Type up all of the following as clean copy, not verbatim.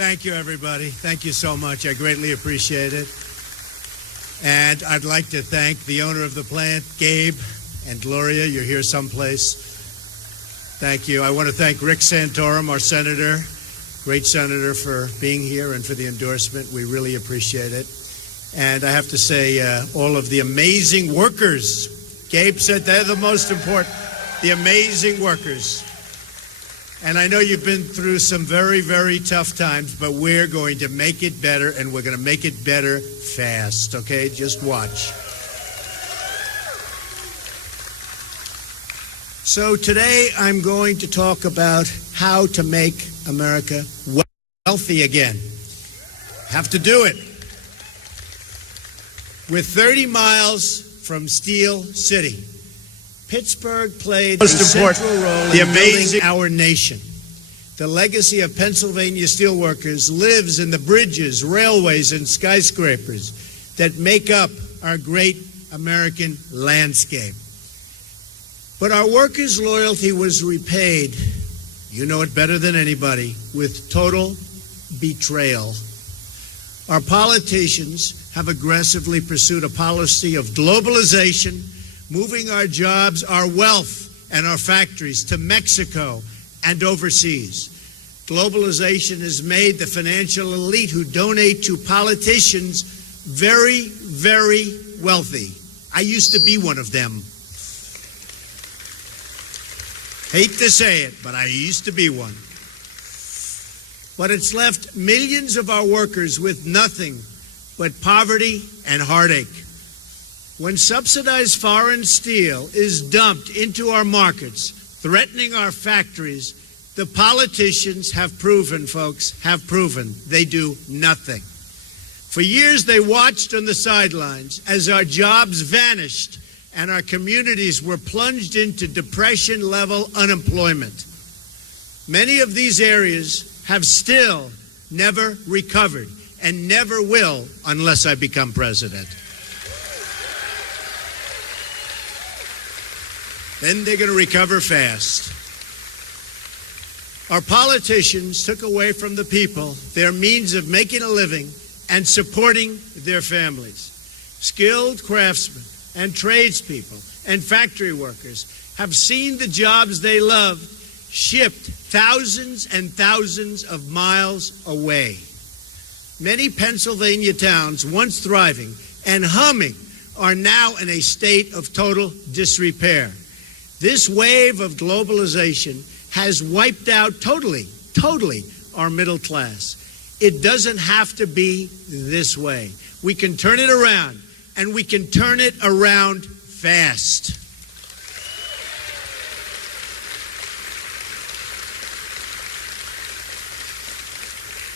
Thank you, everybody. Thank you so much. I greatly appreciate it. And I'd like to thank the owner of the plant, Gabe, and Gloria. You're here someplace. Thank you. I want to thank Rick Santorum, our senator, great senator, for being here and for the endorsement. We really appreciate it. And I have to say, all of the amazing workers. Gabe said they're the most important. The amazing workers. And I know you've been through some very, very tough times, but we're going to make it better, and we're going to make it better fast, okay? Just watch. So today I'm going to talk about how to make America wealthy again. Have to do it. We're 30 miles from Steel City. Pittsburgh played a central role in building our nation. The legacy of Pennsylvania steelworkers lives in the bridges, railways, and skyscrapers that make up our great American landscape. But our workers' loyalty was repaid, you know it better than anybody, with total betrayal. Our politicians have aggressively pursued a policy of globalization, moving our jobs, our wealth, and our factories to Mexico and overseas. Globalization has made the financial elite who donate to politicians very, very wealthy. I used to be one of them. Hate to say it, but I used to be one. But it's left millions of our workers with nothing but poverty and heartache. When subsidized foreign steel is dumped into our markets, threatening our factories, the politicians have proven, folks, they do nothing. For years, they watched on the sidelines as our jobs vanished and our communities were plunged into depression-level unemployment. Many of these areas have still never recovered and never will unless I become president. Then they're going to recover fast. Our politicians took away from the people their means of making a living and supporting their families. Skilled craftsmen and tradespeople and factory workers have seen the jobs they love shipped thousands and thousands of miles away. Many Pennsylvania towns, once thriving and humming, are now in a state of total disrepair. This wave of globalization has wiped out totally our middle class. It doesn't have to be this way. We can turn it around, and we can turn it around fast.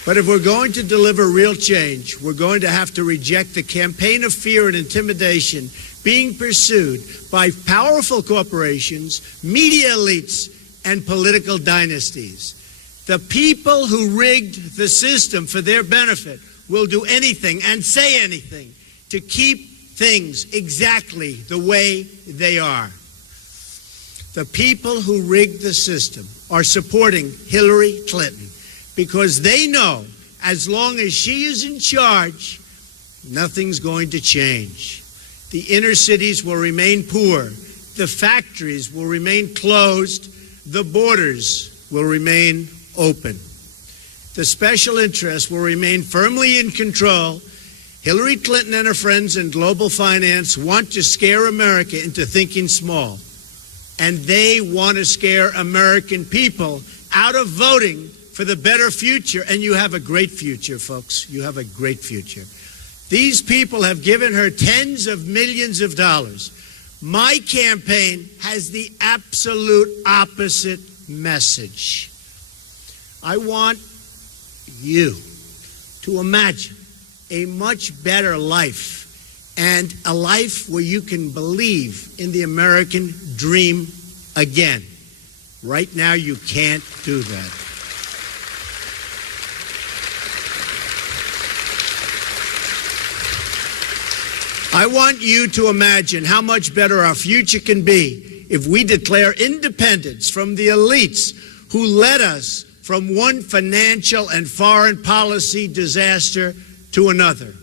But if we're going to deliver real change, we're going to have to reject the campaign of fear and intimidation being pursued by powerful corporations, media elites, and political dynasties. The people who rigged the system for their benefit will do anything and say anything to keep things exactly the way they are. The people who rigged the system are supporting Hillary Clinton because they know as long as she is in charge, nothing's going to change. The inner cities will remain poor. The factories will remain closed. The borders will remain open. The special interests will remain firmly in control. Hillary Clinton and her friends in global finance want to scare America into thinking small. And they want to scare American people out of voting for the better future. And you have a great future, folks. You have a great future. These people have given her tens of millions of dollars. My campaign has the absolute opposite message. I want you to imagine a much better life and a life where you can believe in the American dream again. Right now, you can't do that. I want you to imagine how much better our future can be if we declare independence from the elites who led us from one financial and foreign policy disaster to another.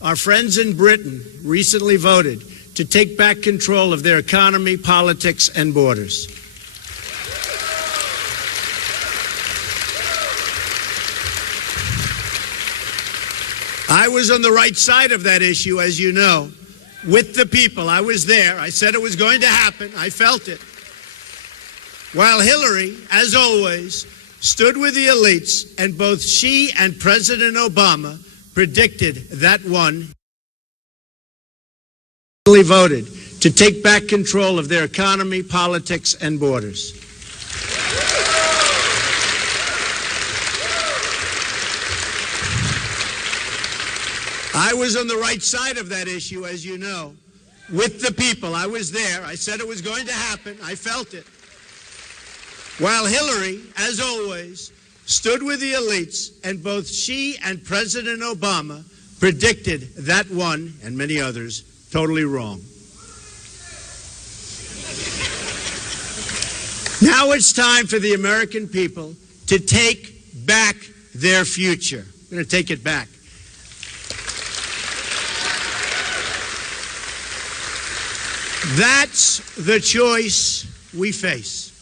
Our friends in Britain recently voted to take back control of their economy, politics, and borders. I was on the right side of that issue, as you know, with the people. I was there. I said it was going to happen. I felt it. While Hillary, as always, stood with the elites, and both she and President Obama predicted that one voted to take back control of their economy, politics, and borders. I was on the right side of that issue, as you know, with the people. I was there. I said it was going to happen. I felt it. While Hillary, as always, stood with the elites, and both she and President Obama predicted that one, and many others, totally wrong. Now it's time for the American people to take back their future. We're going to take it back. That's the choice we face.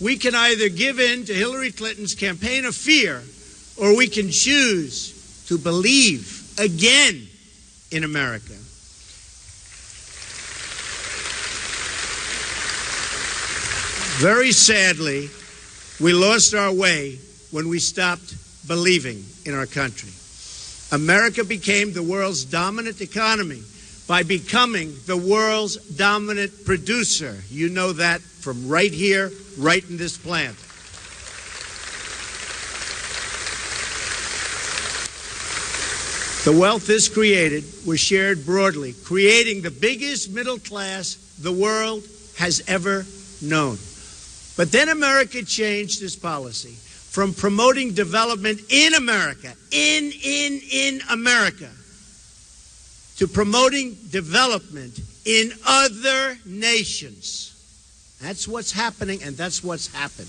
We can either give in to Hillary Clinton's campaign of fear, or we can choose to believe again in America. Very sadly, we lost our way when we stopped believing in our country. America became the world's dominant economy by becoming the world's dominant producer. You know that from right here, right in this plant. The wealth this created was shared broadly, creating the biggest middle class the world has ever known. But then America changed its policy from promoting development in America, in America, to promoting development in other nations. That's what's happening, and that's what's happened.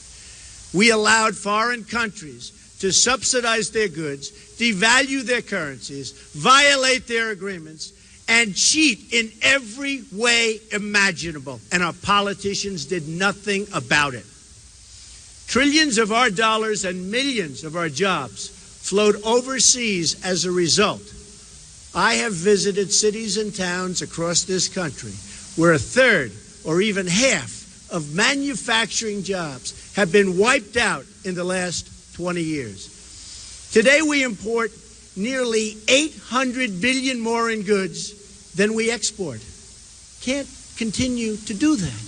We allowed foreign countries to subsidize their goods, devalue their currencies, violate their agreements, and cheat in every way imaginable. And our politicians did nothing about it. Trillions of our dollars and millions of our jobs flowed overseas as a result. I have visited cities and towns across this country where a third or even half of manufacturing jobs have been wiped out in the last 20 years. Today we import nearly 800 billion more in goods than we export. Can't continue to do that.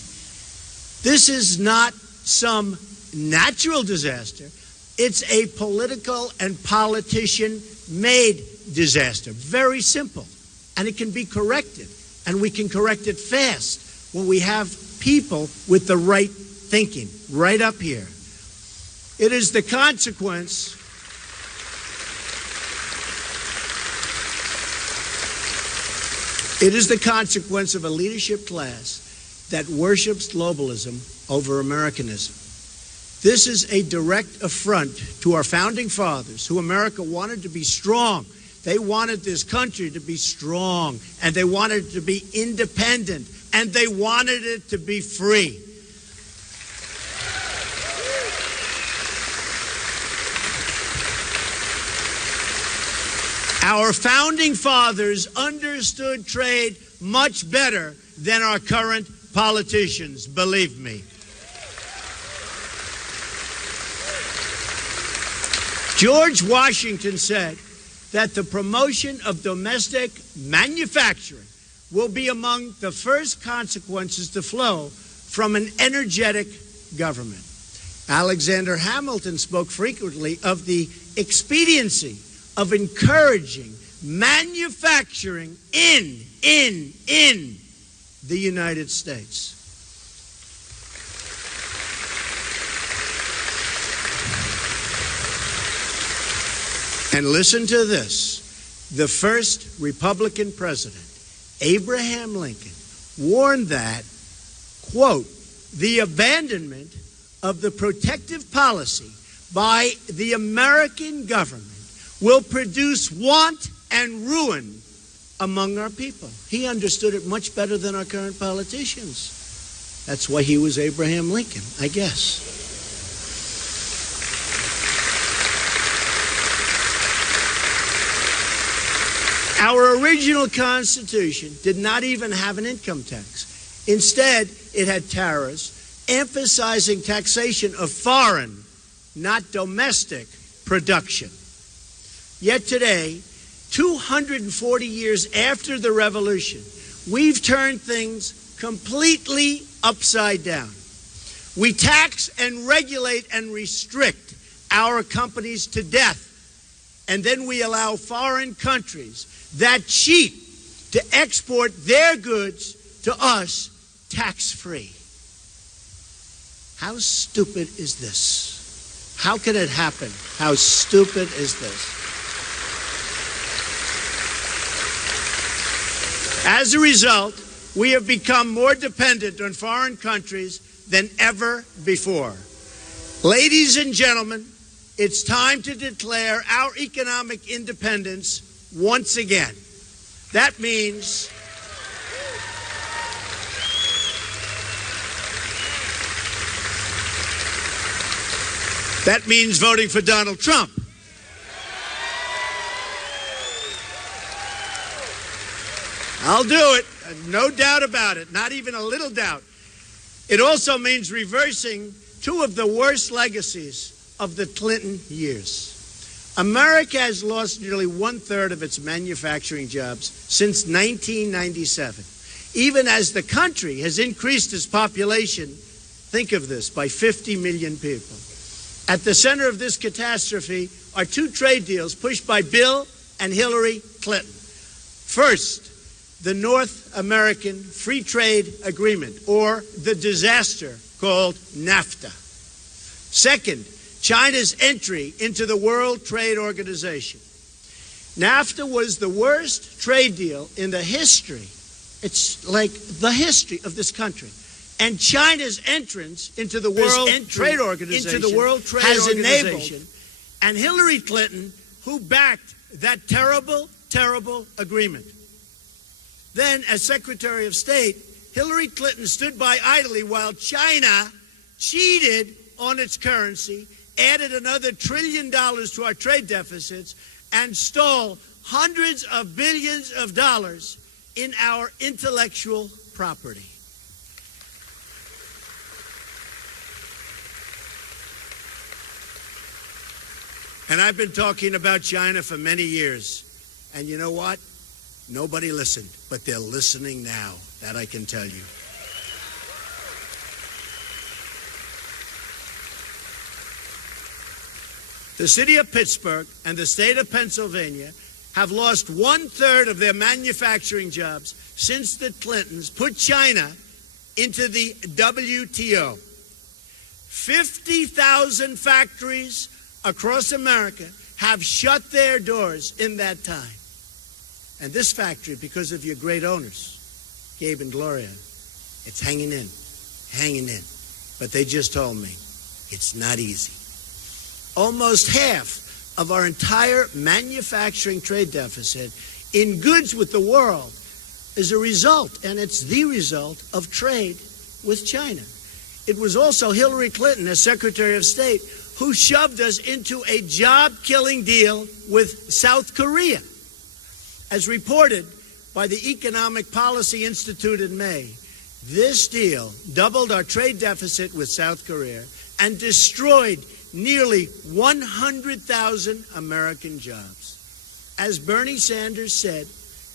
This is not some natural disaster. It's a political and politician-made disaster. Very simple. And it can be corrected. And we can correct it fast when we have people with the right thinking right up here. It is the consequence of a leadership class that worships globalism over Americanism. This is a direct affront to our founding fathers, who America wanted to be strong. They wanted this country to be strong, and they wanted it to be independent, and they wanted it to be free. Our founding fathers understood trade much better than our current politicians, believe me. George Washington said that the promotion of domestic manufacturing will be among the first consequences to flow from an energetic government. Alexander Hamilton spoke frequently of the expediency of encouraging manufacturing in the United States. And listen to this. The first Republican president, Abraham Lincoln, warned that, quote, the abandonment of the protective policy by the American government will produce want and ruin among our people. He understood it much better than our current politicians. That's why he was Abraham Lincoln, I guess. Our original Constitution did not even have an income tax. Instead, it had tariffs emphasizing taxation of foreign, not domestic, production. Yet today, 240 years after the Revolution, we've turned things completely upside down. We tax and regulate and restrict our companies to death, and then we allow foreign countries that cheat to export their goods to us tax-free. How stupid is this? How can it happen? How stupid is this? As a result, we have become more dependent on foreign countries than ever before. Ladies and gentlemen, it's time to declare our economic independence once again. That means voting for Donald Trump. I'll do it, no doubt about it, not even a little doubt. It also means reversing two of the worst legacies of the Clinton years. America has lost nearly 1/3 of its manufacturing jobs since 1997. Even as the country has increased its population, think of this, by 50 million people. At the center of this catastrophe are two trade deals pushed by Bill and Hillary Clinton. First, the North American Free Trade Agreement, or the disaster called NAFTA. Second, China's entry into the World Trade Organization. NAFTA was the worst trade deal in the history. It's like the history of this country. And China's entrance into the World Trade Organization has enabled, and Hillary Clinton, who backed that terrible, terrible agreement. Then, as Secretary of State, Hillary Clinton stood by idly while China cheated on its currency, added another $1 trillion to our trade deficits, and stole hundreds of billions of dollars in our intellectual property. And I've been talking about China for many years. And you know what? Nobody listened, but they're listening now. That I can tell you. The city of Pittsburgh and the state of Pennsylvania have lost 1/3 of their manufacturing jobs since the Clintons put China into the WTO. 50,000 factories across America have shut their doors in that time. And this factory, because of your great owners, Gabe and Gloria, it's hanging in. But they just told me it's not easy. Almost half of our entire manufacturing trade deficit in goods with the world is a result, and it's the result, of trade with China. It was also Hillary Clinton, as Secretary of State, who shoved us into a job-killing deal with South Korea. As reported by the Economic Policy Institute in May, this deal doubled our trade deficit with South Korea and destroyed nearly 100,000 American jobs. As Bernie Sanders said,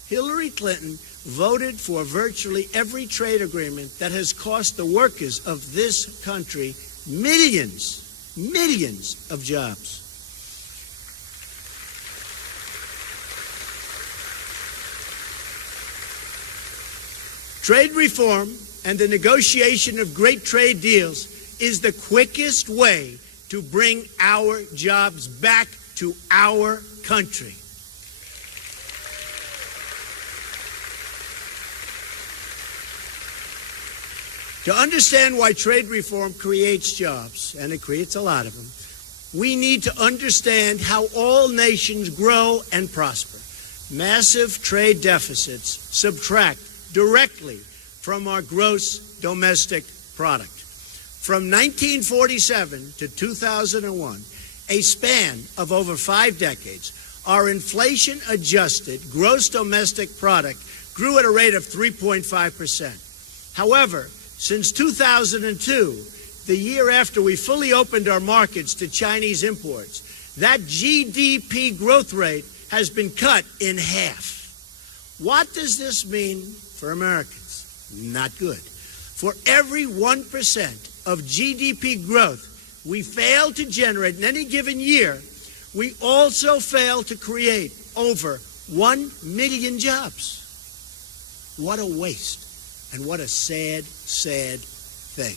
Hillary Clinton voted for virtually every trade agreement that has cost the workers of this country millions of jobs. Trade reform and the negotiation of great trade deals is the quickest way to bring our jobs back to our country. To understand why trade reform creates jobs, and it creates a lot of them, we need to understand how all nations grow and prosper. Massive trade deficits subtract directly from our gross domestic product. From 1947 to 2001, a span of over 5 decades, our inflation-adjusted gross domestic product grew at a rate of 3.5%. However, since 2002, the year after we fully opened our markets to Chinese imports, that GDP growth rate has been cut in half. What does this mean for Americans? Not good. For every 1% of GDP growth we fail to generate in any given year, we also fail to create over 1 million jobs. What a waste, and what a sad, sad thing.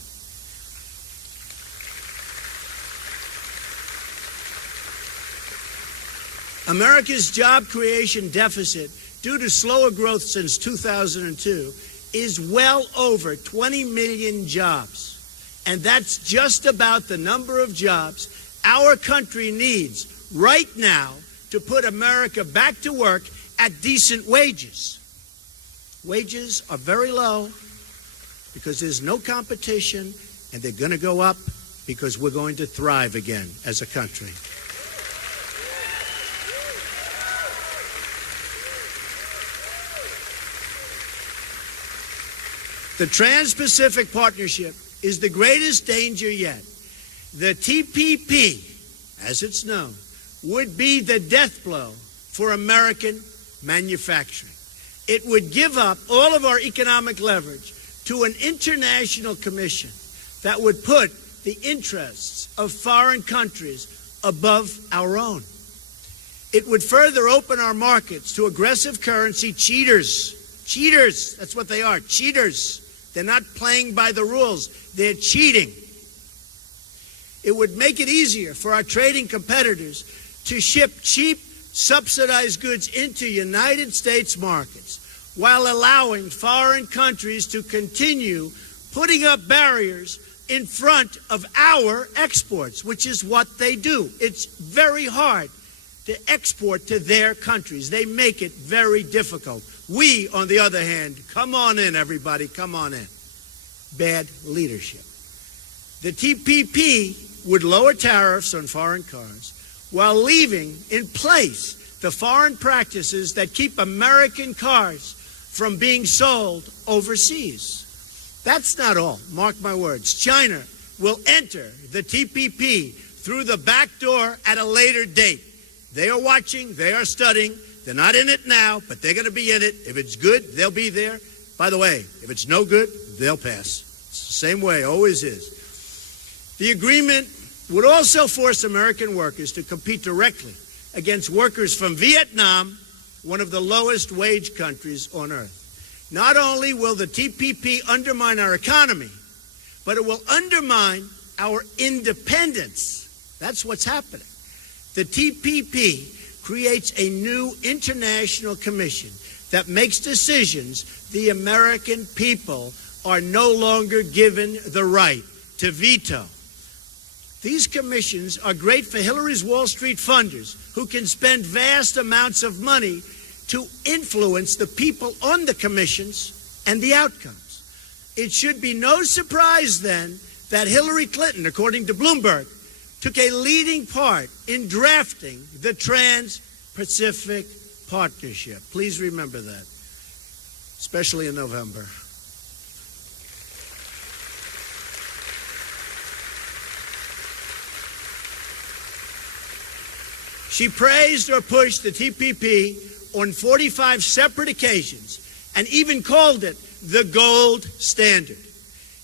America's job creation deficit, due to slower growth since 2002, is well over 20 million jobs. And that's just about the number of jobs our country needs right now to put America back to work at decent wages. Wages are very low because there's no competition, and they're going to go up because we're going to thrive again as a country. The Trans-Pacific Partnership is the greatest danger yet. The TPP, as it's known, would be the death blow for American manufacturing. It would give up all of our economic leverage to an international commission that would put the interests of foreign countries above our own. It would further open our markets to aggressive currency cheaters. Cheaters, that's what they are, cheaters. They're not playing by the rules. They're cheating. It would make it easier for our trading competitors to ship cheap, subsidized goods into United States markets while allowing foreign countries to continue putting up barriers in front of our exports, which is what they do. It's very hard to export to their countries. They make it very difficult. We, on the other hand, come on in, everybody, come on in. Bad leadership. The TPP would lower tariffs on foreign cars while leaving in place the foreign practices that keep American cars from being sold overseas. That's not all. Mark my words. China will enter the TPP through the back door at a later date. They are watching. They are studying. They're not in it now, but they're going to be in it. If it's good, they'll be there. By the way, if it's no good, they'll pass. It's the same way, always is. The agreement would also force American workers to compete directly against workers from Vietnam, one of the lowest wage countries on earth. Not only will the TPP undermine our economy, but it will undermine our independence. That's what's happening. The TPP creates a new international commission that makes decisions the American people are no longer given the right to veto. These commissions are great for Hillary's Wall Street funders who can spend vast amounts of money to influence the people on the commissions and the outcomes. It should be no surprise then that Hillary Clinton, according to Bloomberg, took a leading part in drafting the Trans-Pacific Partnership. Please remember that, especially in November. She praised or pushed the TPP on 45 separate occasions and even called it the gold standard.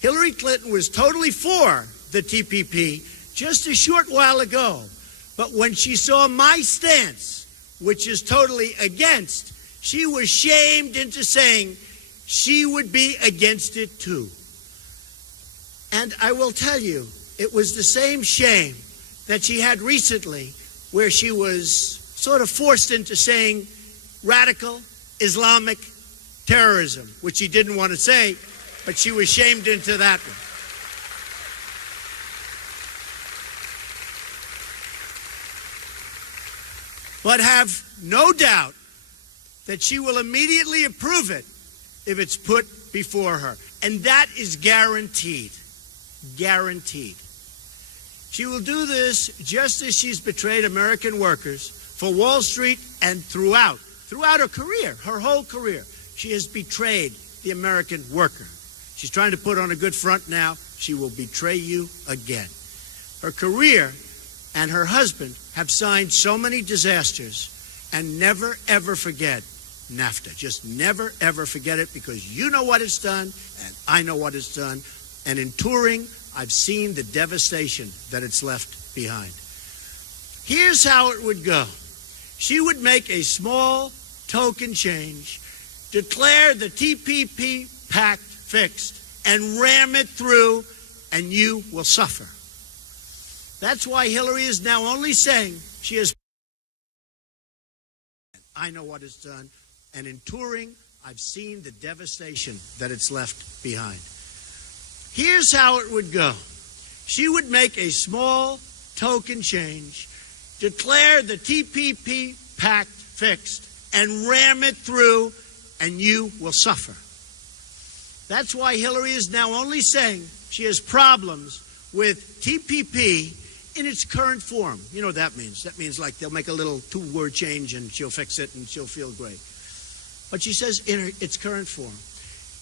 Hillary Clinton was totally for the TPP just a short while ago. But when she saw my stance, which is totally against, she was shamed into saying she would be against it too. And I will tell you, it was the same shame that she had recently where she was sort of forced into saying radical Islamic terrorism, which she didn't want to say, but she was shamed into that one. but have no doubt that she will immediately approve it if it's put before her. And that is guaranteed. Guaranteed. She will do this just as she's betrayed American workers for Wall Street and throughout her career, her whole career. She has betrayed the American worker. She's trying to put on a good front now. She will betray you again. Her career and her husband have signed so many disasters, and never, ever forget NAFTA. Just never, ever forget it, because you know what it's done, and I know what it's done. And in touring, I've seen the devastation that it's left behind. Here's how it would go. She would make a small token change, declare the TPP pact fixed, and ram it through, and you will suffer. That's why Hillary is now only saying she has. I know what it's done, and in touring, I've seen the devastation that it's left behind. Here's how it would go. She would make a small token change, declare the TPP pact fixed, and ram it through, and you will suffer. That's why Hillary is now only saying she has problems with TPP in its current form. You know what that means. That means like they'll make a little two-word change and she'll fix it and she'll feel great. But she says in its current form.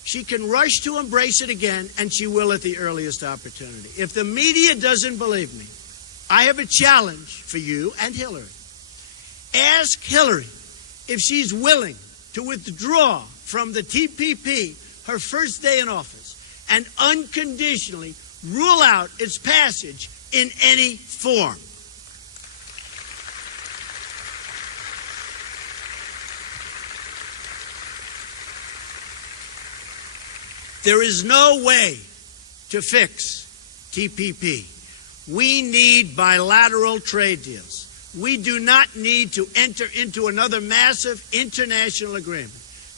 She can rush to embrace it again, and she will at the earliest opportunity. If the media doesn't believe me, I have a challenge for you and Hillary. Ask Hillary if she's willing to withdraw from the TPP her first day in office and unconditionally rule out its passage in any form. There is no way to fix TPP. We need bilateral trade deals. We do not need to enter into another massive international agreement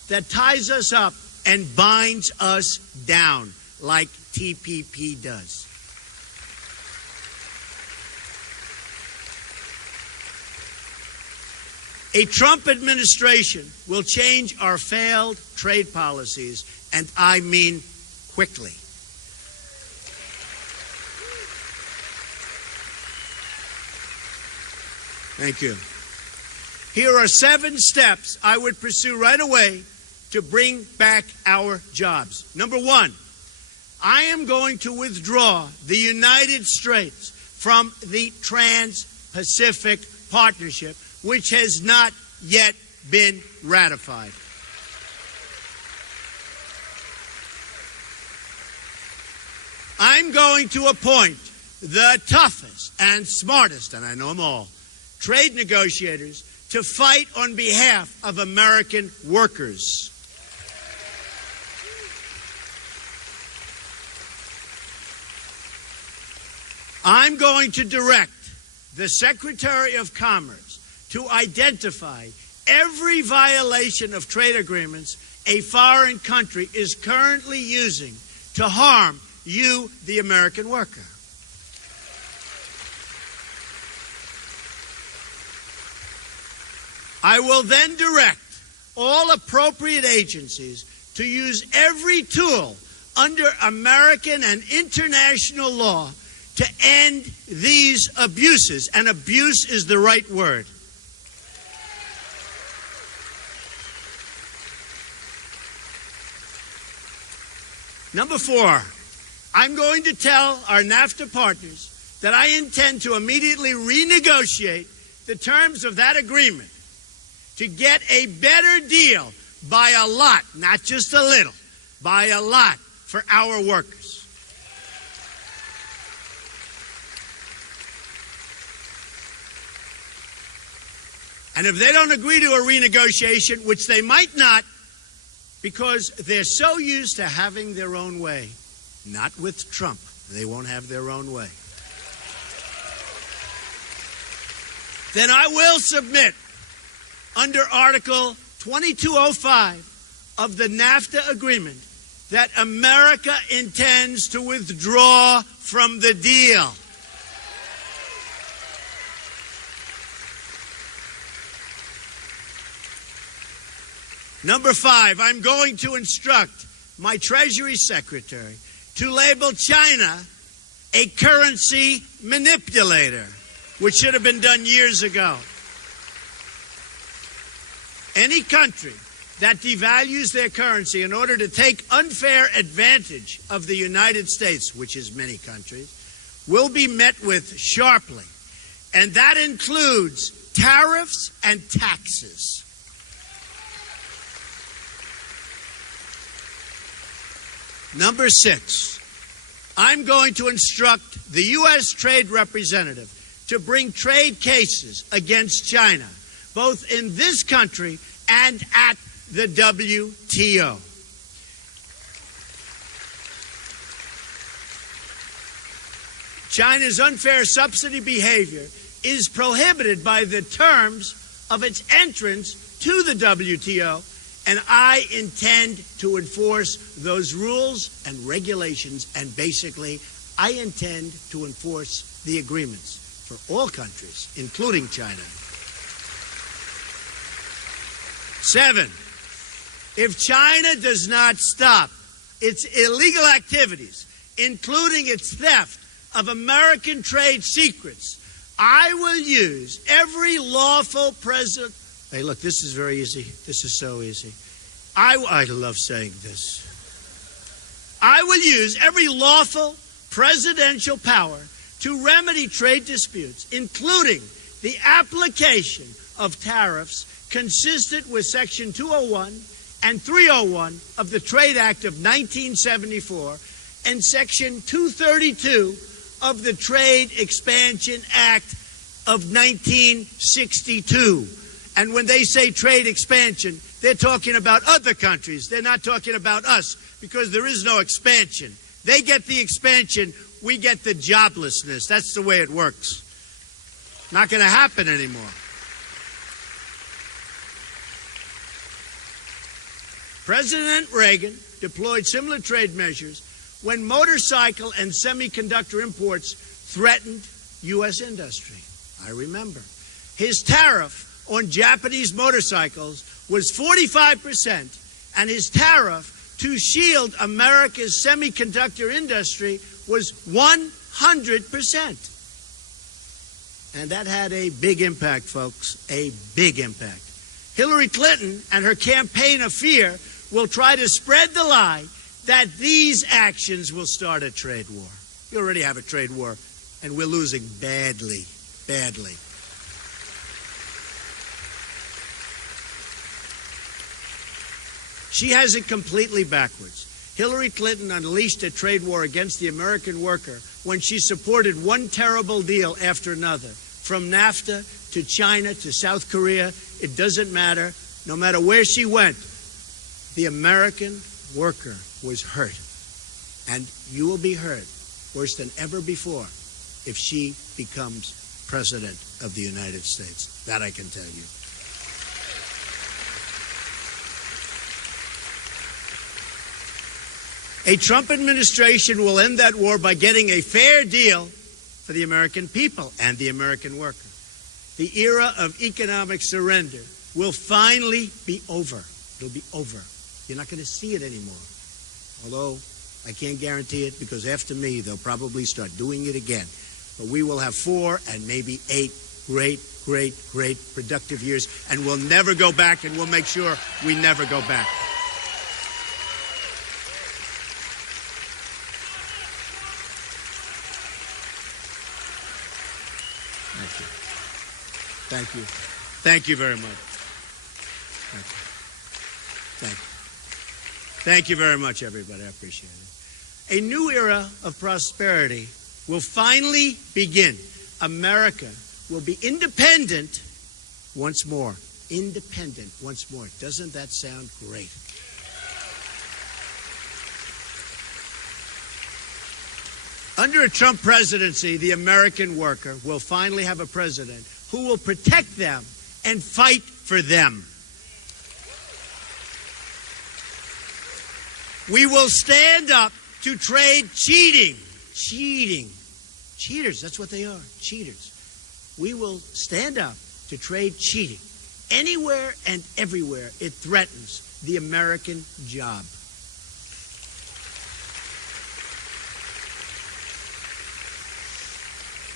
that ties us up and binds us down like TPP does. A Trump administration will change our failed trade policies, and I mean quickly. Thank you. Here are 7 steps I would pursue right away to bring back our jobs. Number 1, I am going to withdraw the United States from the Trans-Pacific Partnership, which has not yet been ratified. I'm going to appoint the toughest and smartest, and I know them all, trade negotiators to fight on behalf of American workers. I'm going to direct the Secretary of Commerce to identify every violation of trade agreements a foreign country is currently using to harm you, the American worker. I will then direct all appropriate agencies to use every tool under American and international law to end these abuses. And abuse is the right word. Number 4, I'm going to tell our NAFTA partners that I intend to immediately renegotiate the terms of that agreement to get a better deal by a lot, not just a little, by a lot for our workers. And if they don't agree to a renegotiation, which they might not, because they're so used to having their own way, not with Trump, they won't have their own way, then I will submit under Article 2205 of the NAFTA agreement that America intends to withdraw from the deal. Number 5, I'm going to instruct my Treasury Secretary to label China a currency manipulator, which should have been done years ago. Any country that devalues their currency in order to take unfair advantage of the United States, which is many countries, will be met with sharply. And that includes tariffs and taxes. Number 6, I'm going to instruct the U.S. Trade Representative to bring trade cases against China, both in this country and at the WTO. China's unfair subsidy behavior is prohibited by the terms of its entrance to the WTO, and I intend to enforce those rules and regulations, and basically, I intend to enforce the agreements for all countries, including China. 7, if China does not stop its illegal activities, including its theft of American trade secrets, I will use every lawful president. Hey, look, this is very easy. This is so easy. I love saying this. I will use every lawful presidential power to remedy trade disputes, including the application of tariffs consistent with Section 201 and 301 of the Trade Act of 1974 and Section 232 of the Trade Expansion Act of 1962. And when they say trade expansion, they're talking about other countries. They're not talking about us, because there is no expansion. They get the expansion, we get the joblessness. That's the way it works. Not going to happen anymore. President Reagan deployed similar trade measures when motorcycle and semiconductor imports threatened U.S. industry. I remember. His tariff on Japanese motorcycles was 45%, and his tariff to shield America's semiconductor industry was 100%. And that had a big impact, folks, a big impact. Hillary Clinton and her campaign of fear will try to spread the lie that these actions will start a trade war. We already have a trade war, and we're losing badly, badly. She has it completely backwards. Hillary Clinton unleashed a trade war against the American worker when she supported one terrible deal after another. From NAFTA to China to South Korea, it doesn't matter. No matter where she went, the American worker was hurt. And you will be hurt worse than ever before if she becomes President of the United States. That I can tell you. A Trump administration will end that war by getting a fair deal for the American people and the American worker. The era of economic surrender will finally be over. It'll be over. You're not going to see it anymore. Although I can't guarantee it, because after me, they'll probably start doing it again. But we will have 4 and maybe 8 great productive years, and we'll never go back, and we'll make sure we never go back. Thank you. Thank you very much. Thank you. Thank you. Thank you very much, everybody. I appreciate it. A new era of prosperity will finally begin. America will be independent once more. Independent once more. Doesn't that sound great? Under a Trump presidency, the American worker will finally have a president who will protect them and fight for them. We will stand up to trade cheating. Cheating. Cheaters, that's what they are, cheaters. We will stand up to trade cheating Anywhere and everywhere, it threatens the American job.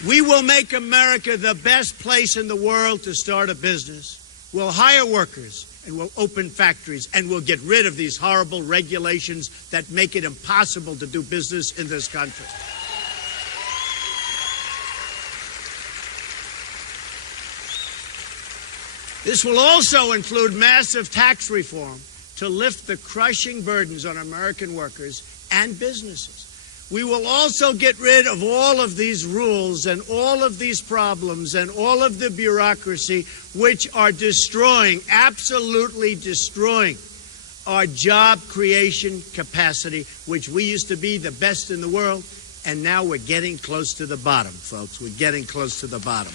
We will make America the best place in the world to start a business. We'll hire workers and we'll open factories and we'll get rid of these horrible regulations that make it impossible to do business in this country. This will also include massive tax reform to lift the crushing burdens on American workers and businesses. We will also get rid of all of these rules and all of these problems and all of the bureaucracy which are destroying, absolutely destroying our job creation capacity, which we used to be the best in the world, and now we're getting close to the bottom, folks. We're getting close to the bottom.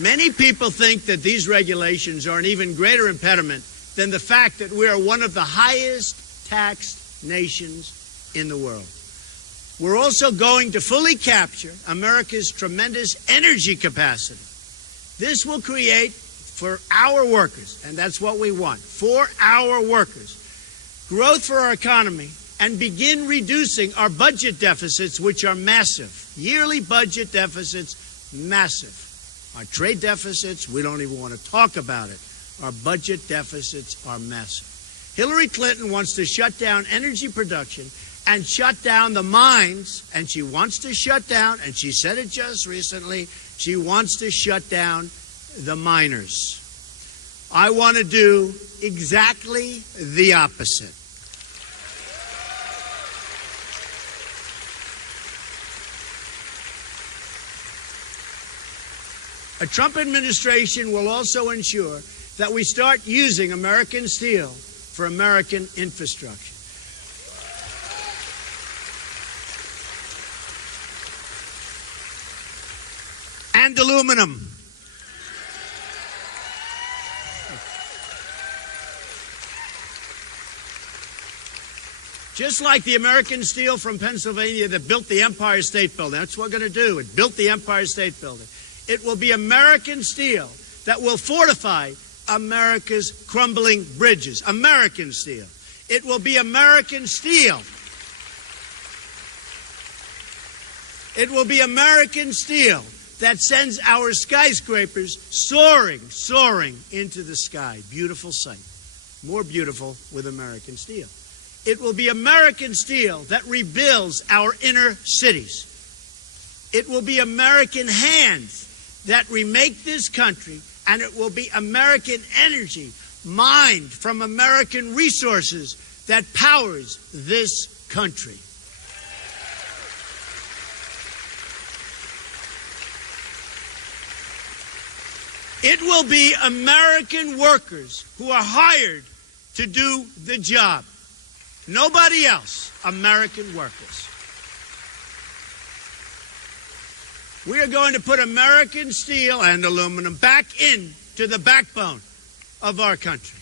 Many people think that these regulations are an even greater impediment than the fact that we are one of the highest taxed nations in the world. We're also going to fully capture America's tremendous energy capacity. This will create for our workers, and that's what we want, for our workers, growth for our economy, and begin reducing our budget deficits, which are massive. Yearly budget deficits, massive. Our trade deficits, we don't even want to talk about it. Our budget deficits are massive. Hillary Clinton wants to shut down energy production and shut down the mines, and she wants to shut down, and she said it just recently, she wants to shut down the miners. I want to do exactly the opposite. A Trump administration will also ensure that we start using American steel for American infrastructure. And aluminum. Just like the American steel from Pennsylvania that built the Empire State Building. That's what we're going to do. It built the Empire State Building. It will be American steel that will fortify America's crumbling bridges. American steel. It will be American steel. It will be American steel that sends our skyscrapers soaring, soaring into the sky. Beautiful sight. More beautiful with American steel. It will be American steel that rebuilds our inner cities. It will be American hands that remake this country, and it will be American energy mined from American resources that powers this country. It will be American workers who are hired to do the job. Nobody else. American workers. We are going to put American steel and aluminum back into the backbone of our country.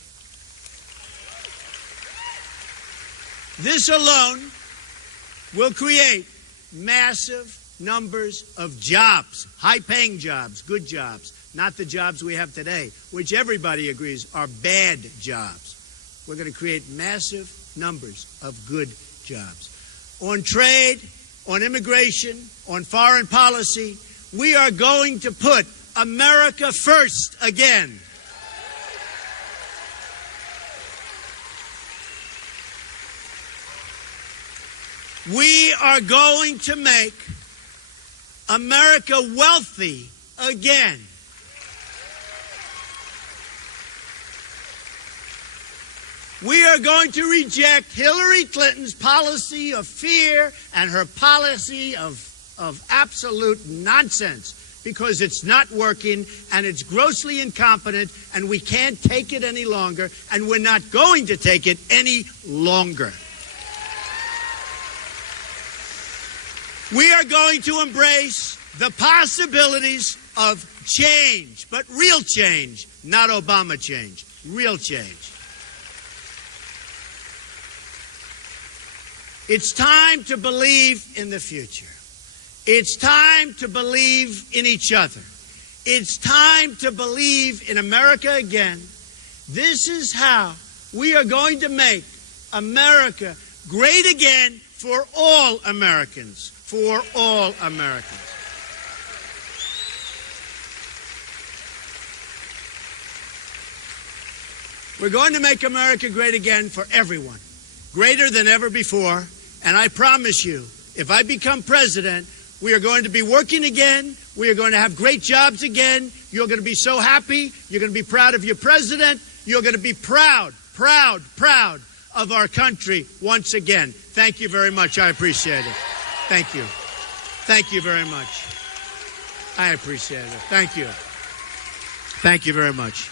This alone will create massive numbers of jobs, high-paying jobs, good jobs, not the jobs we have today, which everybody agrees are bad jobs. We're going to create massive numbers of good jobs. On trade, on immigration, on foreign policy, we are going to put America first again. We are going to make America wealthy again. We are going to reject Hillary Clinton's policy of fear and her policy of absolute nonsense because it's not working and it's grossly incompetent and we can't take it any longer and we're not going to take it any longer. We are going to embrace the possibilities of change, but real change, not Obama change, real change. It's time to believe in the future. It's time to believe in each other. It's time to believe in America again. This is how we are going to make America great again for all Americans. For all Americans. We're going to make America great again for everyone, greater than ever before. And I promise you, if I become president, we are going to be working again. We are going to have great jobs again. You're going to be so happy. You're going to be proud of your president. You're going to be proud, proud, proud of our country once again. Thank you very much. I appreciate it. Thank you. Thank you very much. I appreciate it. Thank you. Thank you very much.